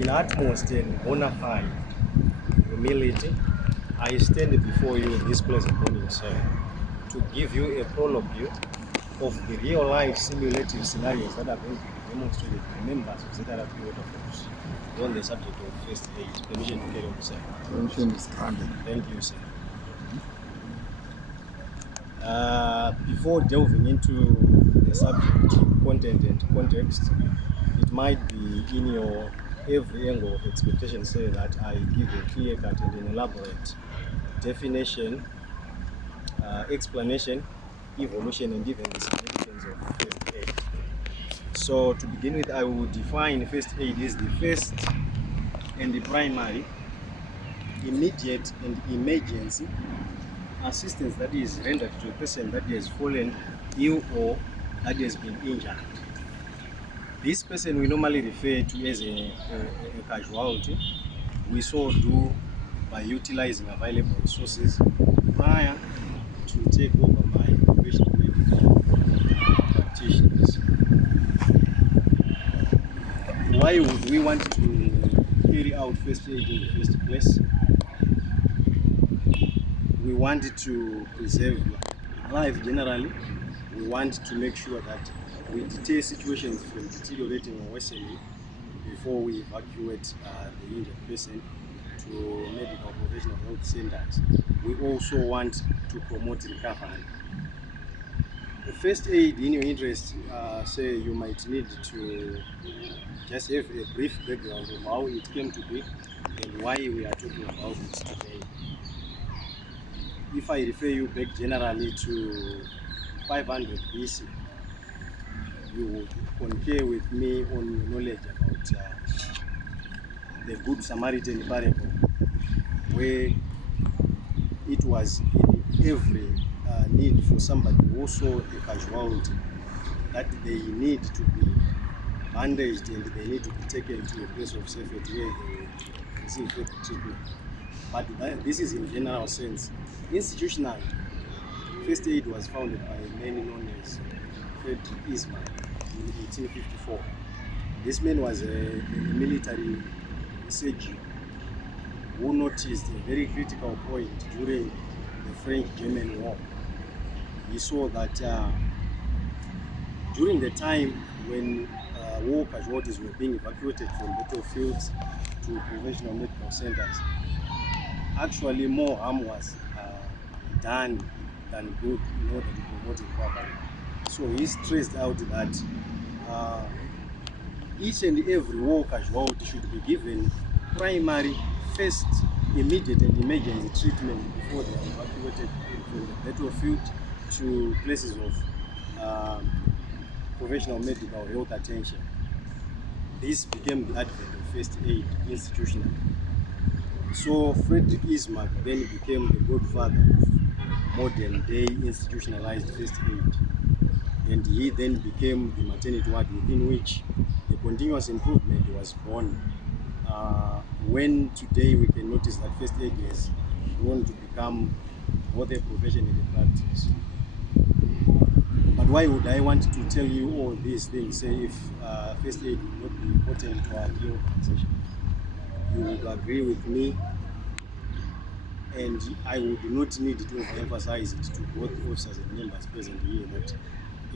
In utmost and bona fide humility, I stand before you in this present moment, sir, to give you a prologue view of the real-life simulative scenarios that are going to be demonstrated by members of ZRP Waterfalls on the subject of first aid. Permission to carry on, sir. Permission is granted. Thank you, sir. Before delving into the subject, content and context, it might be in your every angle of expectation, say that I give a clear-cut and an elaborate definition, explanation, evolution, and even the significance of first aid. So to begin with, I will define first aid as the first and the primary, immediate and emergency assistance that is rendered to a person that has fallen ill or that has been injured. This person we normally refer to as a casualty. We so do by utilizing available resources prior to take over by professional medical practitioners. Why would we want to carry out first aid in the first place? We want to preserve life generally. We want to make sure that we deter situations from deteriorating or worsening before we evacuate the injured person to medical professional health centers. We also want to promote recovery. The first aid, in your interest, say you might need to just have a brief background of how it came to be and why we are talking about it today. If I refer you back generally to 500 BC, you would concur with me on your knowledge about the Good Samaritan parable, where it was in every need for somebody, also a casualty, that they need to be bandaged and they need to be taken to a place of safety where they receive treatment. But this is in general sense. Institutionally, first aid was founded by a man known as Frederick Ismay in 1854. This man was a military surgeon who noticed a very critical point during the French-German War. He saw that during the time when war casualties were being evacuated from battlefields to professional medical centers, actually more harm was done than good in order to promote recovery. So he stressed out that each and every war casualty should be given primary, first, immediate and emergency treatment before they are evacuated from the battlefield to places of professional medical health attention. This became the advent of first aid institutionally. So Frederick Ismay then became the godfather of modern day institutionalized first aid, and he then became the maternity ward within which the continuous improvement was born. When today we can notice that first aid has grown to become both a profession and a practice. But why would I want to tell you all these things, say if first aid would not be important to our organization? You would agree with me, and I would not need to emphasize it to both officers and members present here that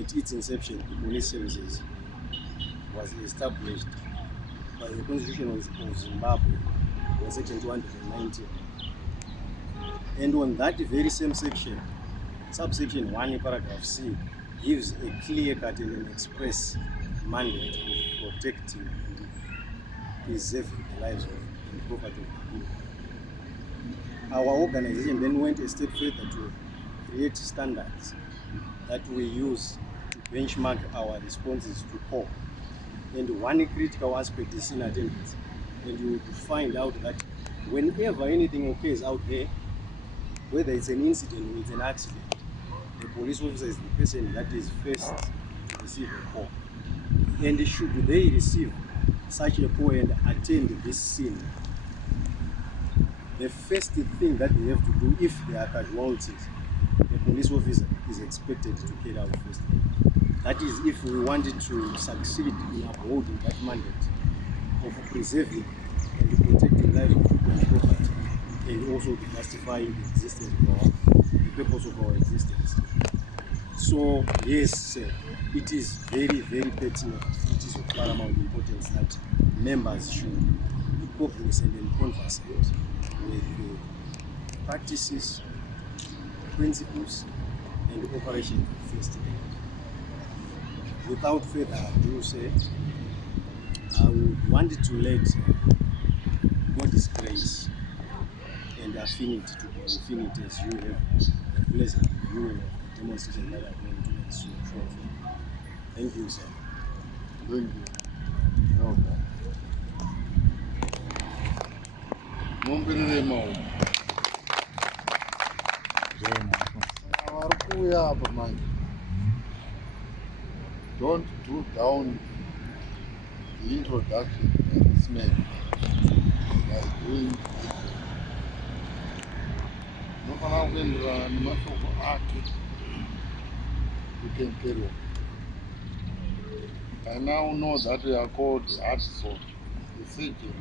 at its inception, the police services was established by the Constitution of Zimbabwe, in Section 219. And on that very same section, subsection 1, paragraph C, gives a clear-cut and an express mandate of protecting and preserving the lives of and property of the people. Our organization then went a step further to create standards that we use to benchmark our responses to call. And one critical aspect is in attendance. And you will find out that whenever anything occurs out there, whether it's an incident or it's an accident, the police officer is the person that is first to receive a call. And should they receive such a call and attend this scene, the first thing that they have to do, if there are casualties, the police officer is expected to carry out first aid. That is, if we wanted to succeed in upholding that mandate, of preserving and protecting lives of people and property, and also to justify the existence of the purpose of our existence. So yes, it is very, very pertinent. It is of paramount importance that members should be cognizant and conversant with the practices, principles, and operations of first aid. Without further ado, I would want to let God's grace and affinity to be infinite as you have the pleasure of viewing of demonstration that I'm going to make so shortly. Thank you, sir. Thank you. Okay. Mumbirire mau. Varikuya apa manje. Don't do down the introduction of this man by doing nofana kuendera nemashoko ake. You can carry on. I now know that we are called artisan, the surgeon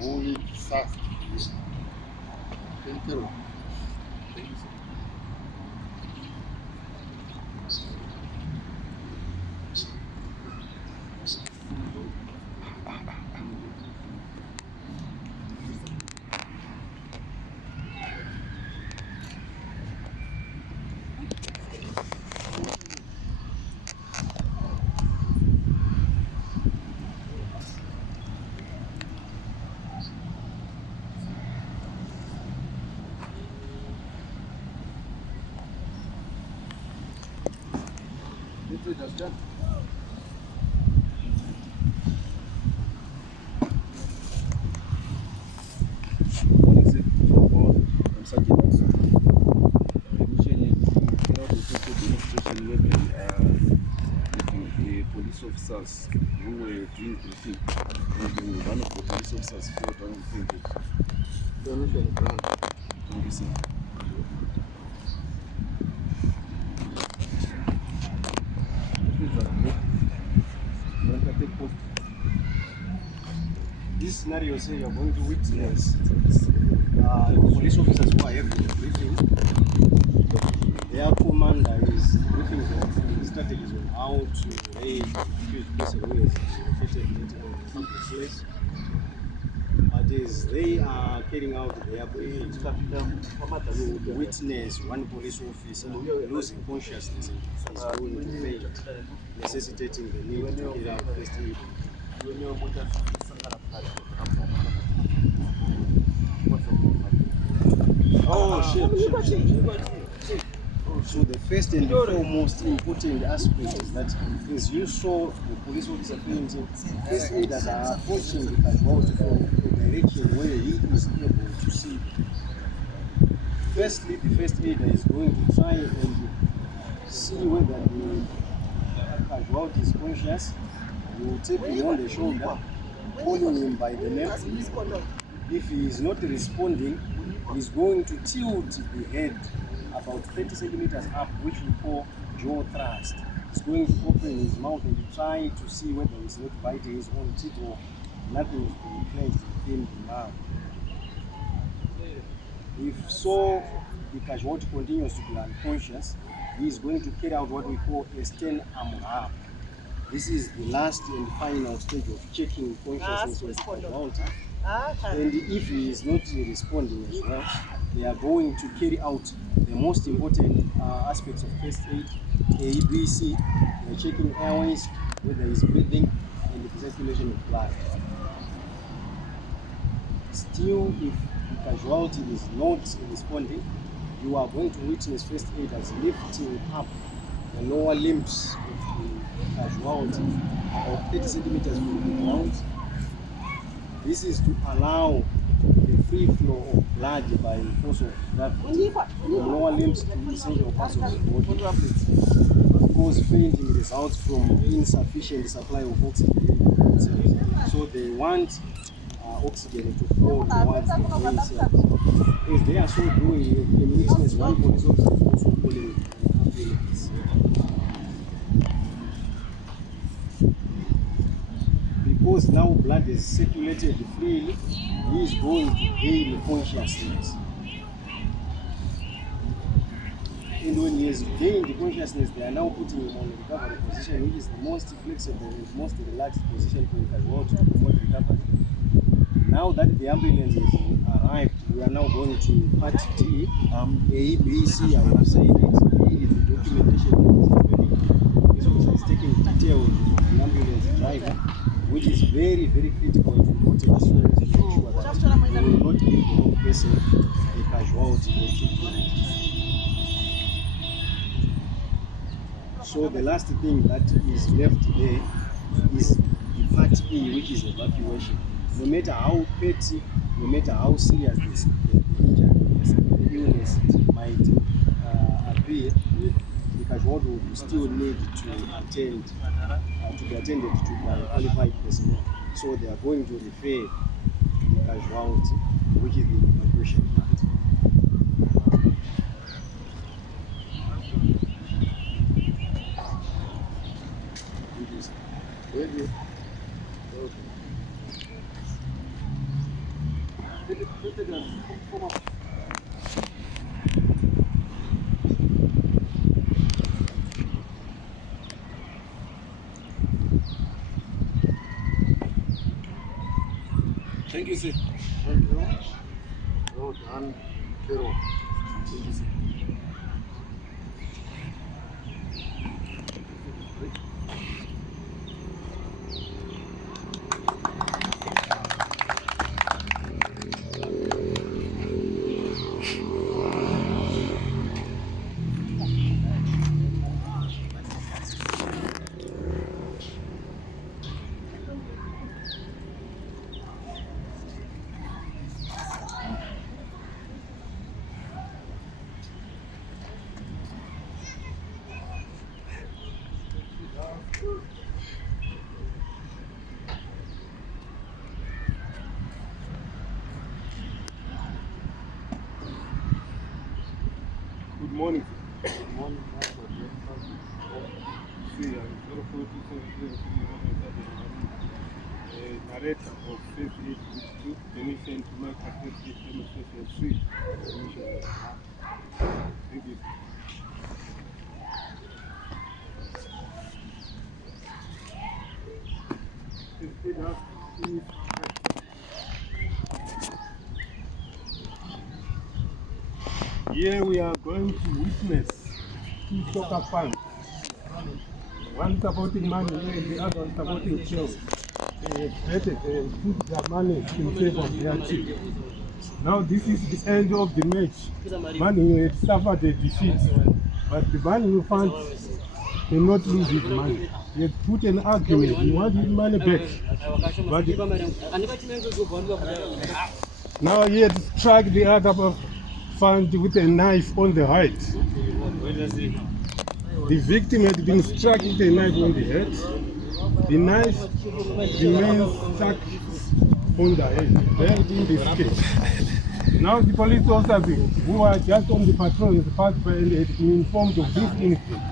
who will disaster. Can carry on. Thank you, sir. Just I'm Sergeant also. Initially, cannot refer to the situation whereby the police officers who were doing briefing, and one of the police officers felt unfainted. donation grant. Thank you, sir. This scenario, say you're going to witness police officers who are having the briefing. Their commander is briefing them strategies on how to raise accused person who is located in the place. But as they are carrying out their briefing, you witness one police officer losing consciousness and is going to faint, necessitating the need to carry out first aid. So the first and foremost important aspect is that as you saw the police officer fainting, first aiders are approaching the casualty from a direction where he is able to see them. Firstly, the first aider is going to try and see whether the casualty is conscious. You will take him on the shoulder, calling him by the name. If he is not responding, he is going to tilt the head about 30 centimeters up, which we call jaw thrust. He's going to open his mouth and try to see whether he's not biting his own teeth or nothing is being clenched within the mouth. If so, the casualty continues to be unconscious, he is going to carry out what we call a stern arm wrap. This is the last and final stage of checking consciousness of the casualty. And if he is not responding as well, they are going to carry out the most important aspects of first aid, A, B, C. They are checking airways, whether he's breathing, and the circulation of blood. Still, if the casualty is not responding, you are going to witness first aiders lifting up the lower limbs of the casualty about 30 centimeters from the ground. This is to allow the free flow of blood by force of gravity from the lower limbs to the central parts of the body. Of course, fainting results from insufficient supply of oxygen. So they want oxygen to flow towards the brain cells. As they are so doing, you can witness one police officer is also calling an ambulance. because now blood is circulated freely, he is going to gain consciousness. And when he has gained consciousness, they are now putting him on the recovery position, which is the most flexible and most relaxed position for the casualty to promote recovery. Now that the ambulance has arrived, we are now going to part D, A, B, C, I will say it. B is the documentation that is happening. This is taking details of the ambulance driver, which is very, very critical and important, so to make sure that we will not give the wrong person a casualty. So the last thing that is left there is the part E, which is evacuation. No matter how petty, no matter how serious the injury, the illness might appear, the casualty will still need to be attended to by qualified personnel. So they are going to refer the casualty, which is the evacuation part. Ready? Thank you, sir. Thank you. Well done, Carol. Thank you, sir. Good morning. Good morning, Narrator of Faith 852, permission to make a faith demonstration 3. Thank you. Here we are going to witness two soccer fans. One supporting money and the other one supporting Chelsea. They put their money in favor of their team. Now this is the end of the match. Manu had suffered a defeat, but the Manu fans cannot lose his money. He had put an argument, he wanted his money back. But now he had struck the other fan with a knife on the head. The victim had been struck with a knife on the head. The knife remains stuck on the head, there in the skin. Now the police officers who are just on the patrol in the past by and had been informed of this incident.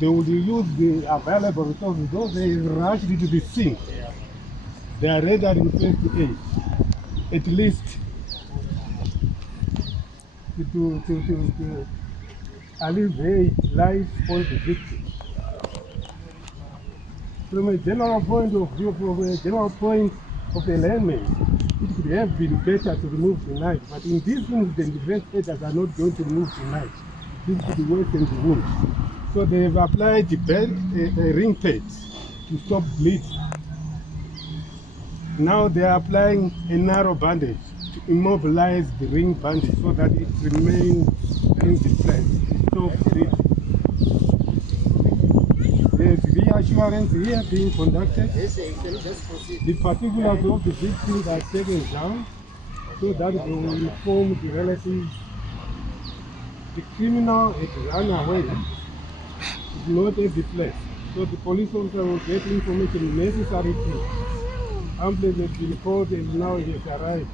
They will use the available resources. Those they rushed to the scene. They are rendering first aid, at least to alleviate life for the victim. From a general point of view, from a general point of a layman, it could have been better to remove the knife. But in this instance, the investigators are not going to remove the knife. This could worsen the wound. So they have applied a ring pad to stop bleeding. Now they are applying a narrow bandage to immobilize the ring bandage so that it remains in the place. Stop bleeding. There's reassurance here being conducted. The particulars of the victim are taken down so that they will inform the relatives. The criminal had run away. It's not at the place. So the police officer will get information necessary to ambulance has been called and now it has arrived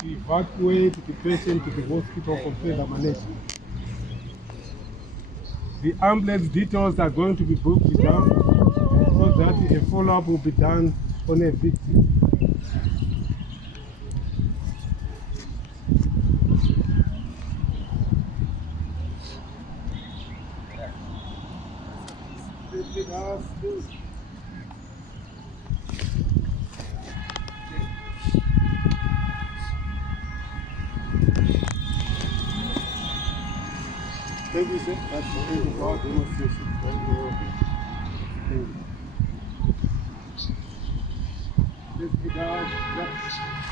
to evacuate the patient to the hospital for further management. The ambulance details are going to be booked down so that a follow-up will be done on a victim. Thank you, sir. That's the end of our demonstration. Thank you. Thank you. Let's get out.